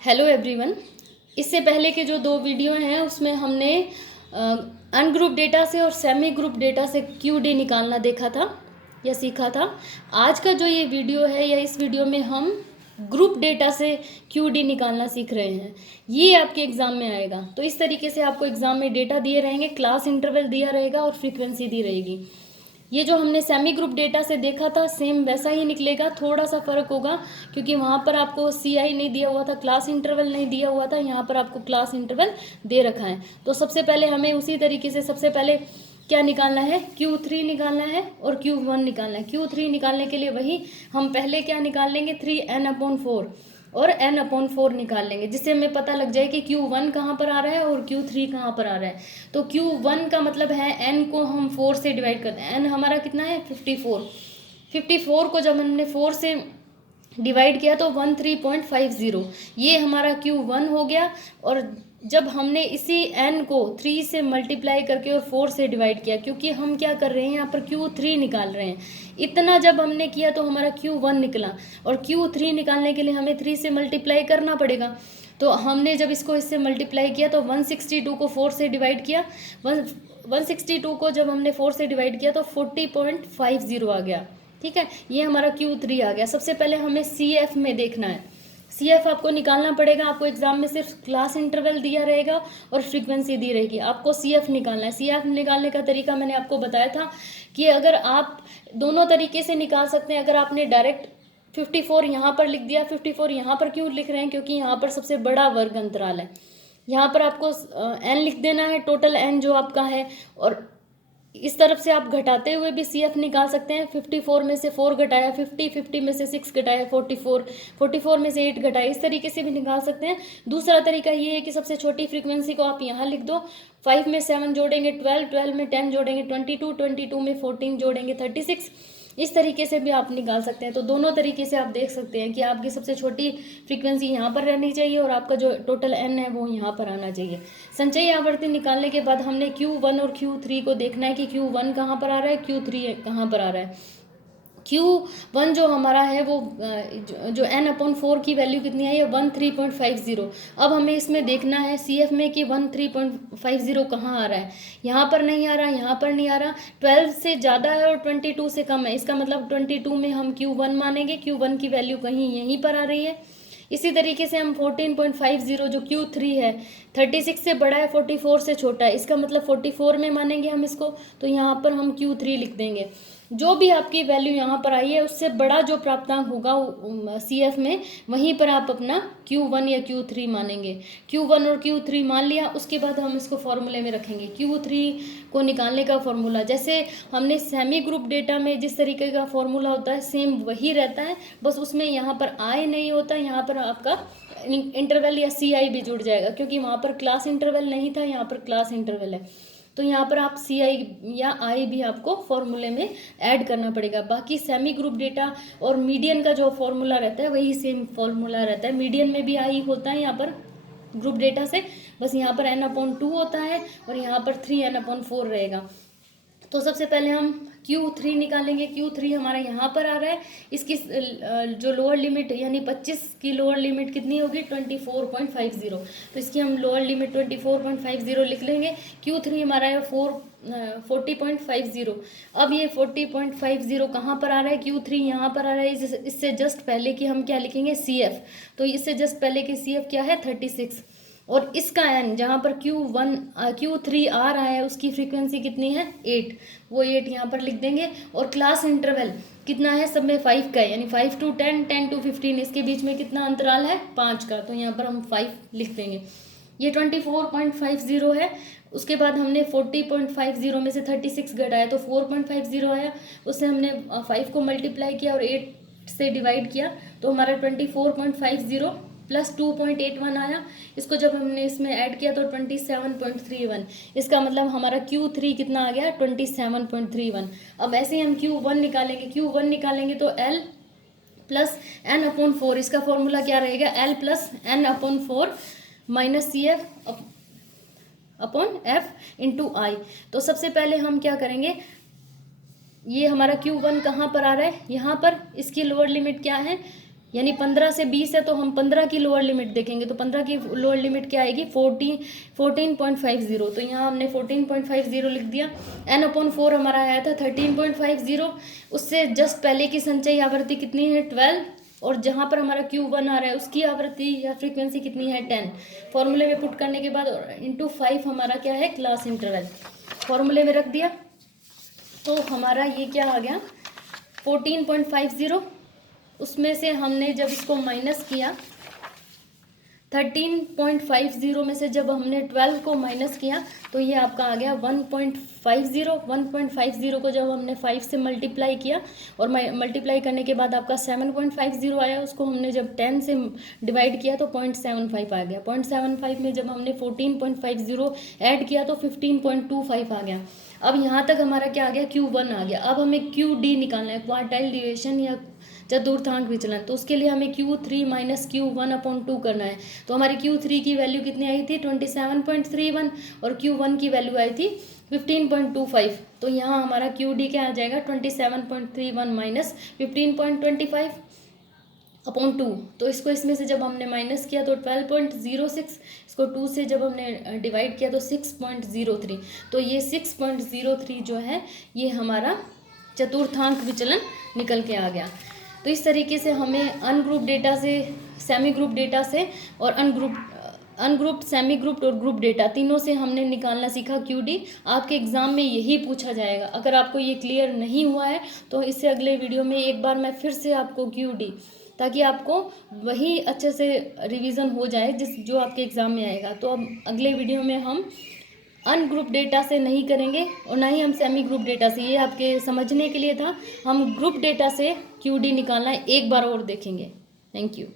Hello everyone. इससे पहले के जो दो वीडियो हैं उसमें हमने अनग्रुप डेटा से और सेमी ग्रुप डेटा से क्यूडी निकालना देखा था या सीखा था। आज का जो ये वीडियो है या इस वीडियो में हम ग्रुप डेटा से क्यूडी निकालना सीख रहे हैं। ये आपके एग्ज़ाम में आएगा। तो इस तरीके से आपको एग्ज़ाम में डेटा दिए रहेंगे, क्लास इंटरवल दिया रहेगा और फ्रीक्वेंसी दी रहेगी। ये जो हमने सेमी ग्रुप डेटा से देखा था सेम वैसा ही निकलेगा, थोड़ा सा फ़र्क होगा क्योंकि वहाँ पर आपको CI नहीं दिया हुआ था, क्लास इंटरवल नहीं दिया हुआ था। यहाँ पर आपको क्लास इंटरवल दे रखा है। तो सबसे पहले हमें उसी तरीके से सबसे पहले क्या निकालना है, Q3 निकालना है और Q1 निकालना है। Q3 निकालने के लिए वही हम पहले क्या निकाल लेंगे, 3n/4 और n/4 निकाल लेंगे, जिससे हमें पता लग जाए कि Q1 कहाँ पर आ रहा है और Q3 कहाँ पर आ रहा है। तो Q1 का मतलब है n को हम 4 से डिवाइड करते हैं। n हमारा कितना है, 54 को जब हमने 4 से डिवाइड किया तो 13.50, ये हमारा Q1 हो गया। और जब हमने इसी n को 3 से मल्टीप्लाई करके और 4 से डिवाइड किया, क्योंकि हम क्या कर रहे हैं यहाँ पर Q3 निकाल रहे हैं, इतना जब हमने किया तो हमारा Q1 निकला। और Q3 निकालने के लिए हमें 3 से मल्टीप्लाई करना पड़ेगा। तो हमने जब इसको इससे मल्टीप्लाई किया तो 162 को 4 से डिवाइड किया। 162 को जब हमने 4 से डिवाइड किया तो 40.50 आ गया। ठीक है, ये हमारा Q3 आ गया। सबसे पहले हमें CF में देखना है। CF आपको निकालना पड़ेगा। आपको एग्जाम में सिर्फ क्लास इंटरवल दिया रहेगा और फ्रीक्वेंसी दी रहेगी, आपको CF निकालना है। CF निकालने का तरीका मैंने आपको बताया था कि अगर आप दोनों तरीके से निकाल सकते हैं। अगर आपने डायरेक्ट 54 यहाँ पर लिख दिया, 54 यहाँ पर क्यों लिख रहे हैं, क्योंकि यहाँ पर सबसे बड़ा वर्ग अंतराल है। यहाँ पर आपको n लिख देना है, टोटल n जो आपका है। और इस तरफ से आप घटाते हुए भी CF निकाल सकते हैं। 54 में से 4 घटाया 50, 50 में से 6 घटाया 44, 44 में से 8 घटाया, इस तरीके से भी निकाल सकते हैं। दूसरा तरीका ये है कि सबसे छोटी फ्रीक्वेंसी को आप यहाँ लिख दो। 5 में 7 जोड़ेंगे 12, 12 में 10 जोड़ेंगे 22, 22 में 14 जोड़ेंगे 36। इस तरीके से भी आप निकाल सकते हैं। तो दोनों तरीके से आप देख सकते हैं कि आपकी सबसे छोटी फ्रीक्वेंसी यहाँ पर रहनी चाहिए और आपका जो टोटल n है वो यहाँ पर आना चाहिए। संचयी आवर्ती निकालने के बाद हमने Q1 और Q3 को देखना है कि Q1 कहाँ पर आ रहा है, Q3 कहाँ पर आ रहा है। Q1 जो हमारा है वो जो n/4 की वैल्यू कितनी है, ये 13.50। अब हमें इसमें देखना है CF में कि 13.50 कहाँ आ रहा है। यहाँ पर नहीं आ रहा, यहाँ पर नहीं आ रहा। 12 से ज़्यादा है और 22 से कम है, इसका मतलब 22 में हम Q1 मानेंगे। Q1 की वैल्यू कहीं यहीं पर आ रही है। इसी तरीके से हम 14.50 जो Q3 है, 36 से बड़ा है, 44 से छोटा है, इसका मतलब 44 में मानेंगे हम इसको। तो यहाँ पर हम Q3 लिख देंगे। जो भी आपकी वैल्यू यहाँ पर आई है उससे बड़ा जो प्राप्तांक होगा CF में, वहीं पर आप अपना Q1 या Q3 मानेंगे। Q1 और Q3 मान लिया, उसके बाद हम इसको फॉर्मूले में रखेंगे। Q3 को निकालने का फॉर्मूला जैसे हमने सेमी ग्रुप डेटा में जिस तरीके का फॉर्मूला होता है सेम वही रहता है, बस उसमें यहाँ पर I नहीं होता, यहाँ पर आपका इंटरवल या CI भी जुड़ जाएगा, क्योंकि वहाँ पर क्लास इंटरवल नहीं था, यहाँ पर क्लास इंटरवल है। तो यहाँ पर आप CI या I भी आपको फॉर्मूले में ऐड करना पड़ेगा। बाकी सेमी ग्रुप डेटा और मीडियन का जो फॉर्मूला रहता है वही सेम फॉर्मूला रहता है। मीडियन में भी I होता है यहाँ पर ग्रुप डेटा से, बस यहाँ पर n/2 होता है और यहाँ पर 3n/4 रहेगा। तो सबसे पहले हम Q3 निकालेंगे। Q3 हमारा यहाँ पर आ रहा है। इसकी जो लोअर लिमिट यानी 25 की लोअर लिमिट कितनी होगी, 24.50। तो इसकी हम लोअर लिमिट 24.50 लिख लेंगे। Q3 हमारा है 40.50। अब ये 40.50 कहाँ पर आ रहा है, Q3 यहाँ पर आ रहा है। इससे जस्ट पहले की हम क्या लिखेंगे, CF। तो इससे जस्ट पहले की CF क्या है, 36। और इसका n जहाँ पर Q3 आ रहा है उसकी फ्रीक्वेंसी कितनी है, 8। वो 8 यहाँ पर लिख देंगे। और क्लास इंटरवल कितना है, सब में 5 का है, यानी 5 to 10, 10 to 15, इसके बीच में कितना अंतराल है, 5 का। तो यहाँ पर हम 5 लिख देंगे। ये 24.50 है। उसके बाद हमने 40.50 में से 36 घटाया तो 4.50 आया। उससे हमने 5 को मल्टीप्लाई किया और 8 से डिवाइड किया तो हमारा 24.50 प्लस 2.81 आया। इसको जब हमने इसमें ऐड किया तो 27.31। इसका मतलब हमारा Q3 कितना आ गया, 27.31। अब ऐसे ही हम Q1 निकालेंगे। Q1 निकालेंगे तो L प्लस n/4, इसका फॉर्मूला क्या रहेगा, L plus n/4 minus CF upon F into I। तो सबसे पहले हम क्या करेंगे, ये हमारा Q1 कहाँ पर आ रहा है, यहाँ पर। इसकी लोअर लिमिट क्या है, यानी 15 से 20 है तो हम 15 की लोअर लिमिट देखेंगे, तो 15 की लोअर लिमिट क्या आएगी 14.50। तो यहाँ हमने 14.50 लिख दिया। n/4 हमारा आया था 13.50। उससे जस्ट पहले की संचयी आवृत्ति कितनी है 12, और जहाँ पर हमारा Q1 आ रहा है उसकी आवृत्ति या फ्रीक्वेंसी कितनी है 10। फॉर्मूले में पुट करने के बाद इंटू 5 हमारा क्या है क्लास इंटरवल, फॉर्मूले में रख दिया तो हमारा ये क्या आ गया 14.50। उसमें से हमने जब इसको माइनस किया 13.50 में से जब हमने 12 को माइनस किया तो ये आपका आ गया 1.50। 1.50 को जब हमने 5 से मल्टीप्लाई किया और मल्टीप्लाई करने के बाद आपका 7.50 आया, उसको हमने जब 10 से डिवाइड किया तो 0.75 आ गया। 0.75 में जब हमने 14.50 ऐड किया तो 15.25 आ गया। अब यहाँ तक हमारा क्या आ गया Q1 आ गया। अब हमें QD निकालना है, क्वार्टाइल डिविएशन या चतुर्थांक विचलन। तो उसके लिए हमें Q3 माइनस Q1/2 करना है। तो हमारी Q3 की वैल्यू कितनी आई थी 27.31 और Q1 की वैल्यू आई थी 15.25। तो यहाँ हमारा QD क्या आ जाएगा 27.31 माइनस 15.25/2। तो इसको इसमें से जब हमने माइनस किया तो 12.06, इसको 2 से जब हमने डिवाइड किया तो 6.03। तो ये 6.03 जो है ये हमारा चतुर्थांक विचलन निकल के आ गया। तो इस तरीके से हमें अनग्रुप डेटा से, सेमी ग्रुप डेटा से और अनग्रुप्ड, सेमी ग्रुप्ड और ग्रुप डेटा तीनों से हमने निकालना सीखा QD। आपके एग्ज़ाम में यही पूछा जाएगा। अगर आपको ये क्लियर नहीं हुआ है तो इससे अगले वीडियो में एक बार मैं फिर से आपको QD, ताकि आपको वही अच्छे से रिवीजन हो जाए जो आपके एग्ज़ाम में आएगा। तो अब अगले वीडियो में हम अनग्रुप डेटा से नहीं करेंगे और ना ही हम सेमी ग्रुप डेटा से। ये आपके समझने के लिए था। हम ग्रुप डेटा से QD निकालना एक बार और देखेंगे। Thank you.